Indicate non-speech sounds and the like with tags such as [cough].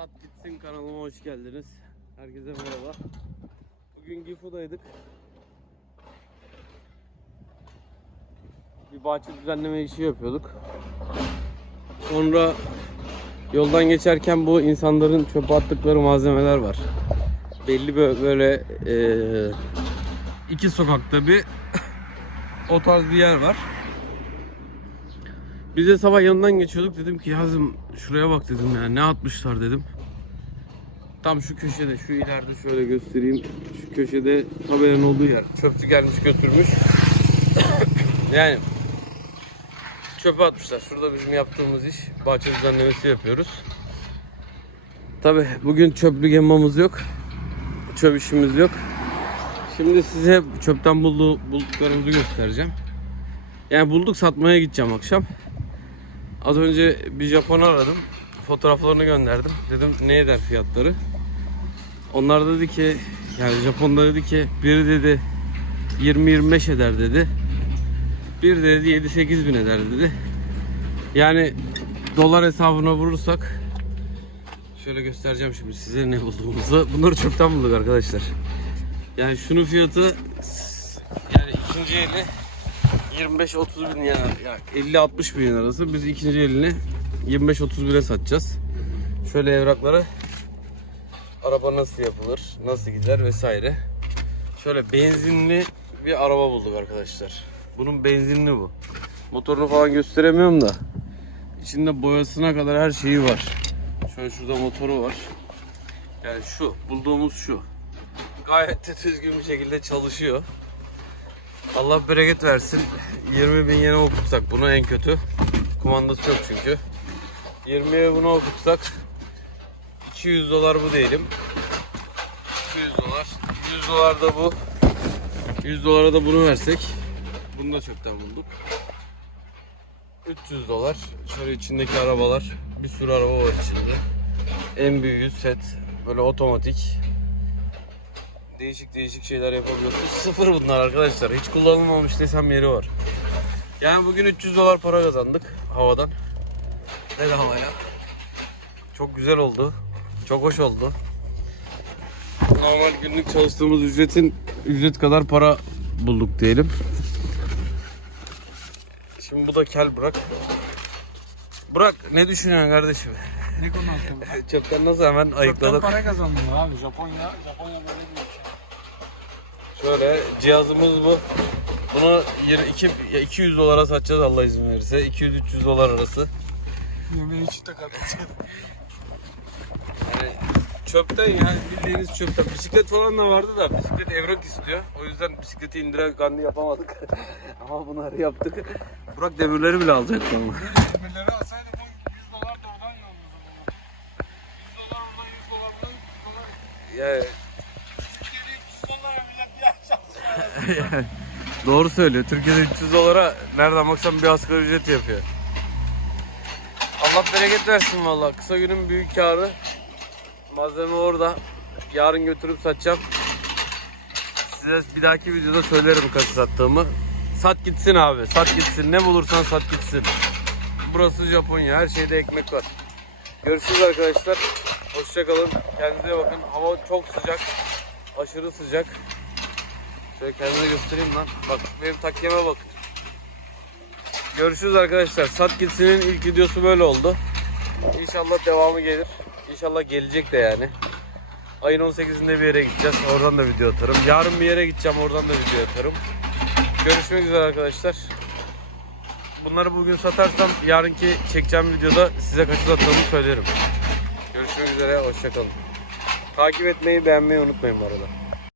Sat gitsin kanalıma hoş geldiniz. Herkese merhaba. Bugün Gifu'daydık. Bir bahçe düzenleme işi yapıyorduk. Sonra yoldan geçerken bu insanların çöpe attıkları malzemeler var. Belli bö- böyle iki sokakta bir [laughs] o tarz bir yer var. Biz de sabah yanından geçiyorduk dedim ki yazım şuraya bak dedim ya ne atmışlar dedim. Tam şu köşede şu ileride şöyle göstereyim. Şu köşede tabelanın olduğu yer. Çöpçü gelmiş götürmüş. [coughs] yani çöpe atmışlar. Şurada bizim yaptığımız iş bahçe düzenlemesi yapıyoruz. Tabi bugün çöplük emmamız yok. Çöp işimiz yok. Şimdi size çöpten bulduğu, bulduklarımızı göstereceğim. Yani bulduk satmaya gideceğim akşam. Az önce bir Japon aradım. Fotoğraflarını gönderdim. Dedim ne eder fiyatları. Onlar dedi ki yani Japon'da dedi ki biri dedi 20-25 eder dedi. Bir de dedi 7-8 bin eder dedi. Yani dolar hesabına vurursak şöyle göstereceğim şimdi size ne bulduğumuzu. Bunları çöpten bulduk arkadaşlar. Yani şunun fiyatı yani ikinci eli 25-30 bin yani, yani 50-60 bin arası. Biz ikinci elini 25-30 bine satacağız. Şöyle evrakları araba nasıl yapılır, nasıl gider vesaire. Şöyle benzinli bir araba bulduk arkadaşlar. Bunun benzinli bu. Motorunu falan gösteremiyorum da. İçinde boyasına kadar her şeyi var. Şöyle şurada motoru var. Yani şu, bulduğumuz şu. Gayet de düzgün bir şekilde çalışıyor. Allah bereket versin. 20 bin yene okutsak bunu en kötü. Kumandası yok çünkü. 20'ye bunu okutsak 200 dolar bu diyelim. 200 dolar. 100 dolar da bu. 100 dolara da bunu versek. Bunu da çöpten bulduk. 300 dolar. Şöyle içindeki arabalar. Bir sürü araba var içinde. En büyüğü set. Böyle otomatik değişik değişik şeyler yapabiliyorsunuz. Sıfır bunlar arkadaşlar. Hiç kullanılmamış desem yeri var. Yani bugün 300 dolar para kazandık havadan. Bedavaya. Çok güzel oldu. Çok hoş oldu. Normal günlük çalıştığımız ücretin ücret kadar para bulduk diyelim. Şimdi bu da kel bırak. Bırak ne düşünüyorsun kardeşim? Ne konu hakkında? [laughs] Çöpten nasıl hemen Çöpten ayıkladık? para kazanmıyor abi. Japonya, Japonya böyle bir. Şöyle cihazımız bu. Bunu 2 200 dolara satacağız Allah izin verirse. 200-300 dolar arası. Yemeği de katacağım. Yani çöpten yani bildiğiniz çöpten. Bisiklet falan da vardı da bisiklet evrak istiyor. O yüzden bisikleti indiren kandı yapamadık. [laughs] ama bunları yaptık. Burak demirleri bile alacaktı ama. Demirleri alsaydı bu 100 dolar da oradan yolluyordu bunu. 100 dolar oradan 100 dolar buradan 100 dolar. Yani [laughs] doğru söylüyor. Türkiye'de 300 dolara nereden baksan bir asgari ücret yapıyor. Allah bereket versin valla. Kısa günün büyük karı. Malzeme orada. Yarın götürüp satacağım. Size bir dahaki videoda söylerim kaç sattığımı. Sat gitsin abi. Sat gitsin. Ne bulursan sat gitsin. Burası Japonya. Her şeyde ekmek var. Görüşürüz arkadaşlar. Hoşçakalın. Kendinize bakın. Hava çok sıcak. Aşırı sıcak. Şöyle kendime göstereyim lan. Bak benim takyeme bakın. Görüşürüz arkadaşlar. Sat gitsinin ilk videosu böyle oldu. İnşallah devamı gelir. İnşallah gelecek de yani. Ayın 18'inde bir yere gideceğiz. Oradan da video atarım. Yarın bir yere gideceğim. Oradan da video atarım. Görüşmek üzere arkadaşlar. Bunları bugün satarsam yarınki çekeceğim videoda size kaçı sattığımı söylerim. Görüşmek üzere. Hoşçakalın. Takip etmeyi, beğenmeyi unutmayın bu arada.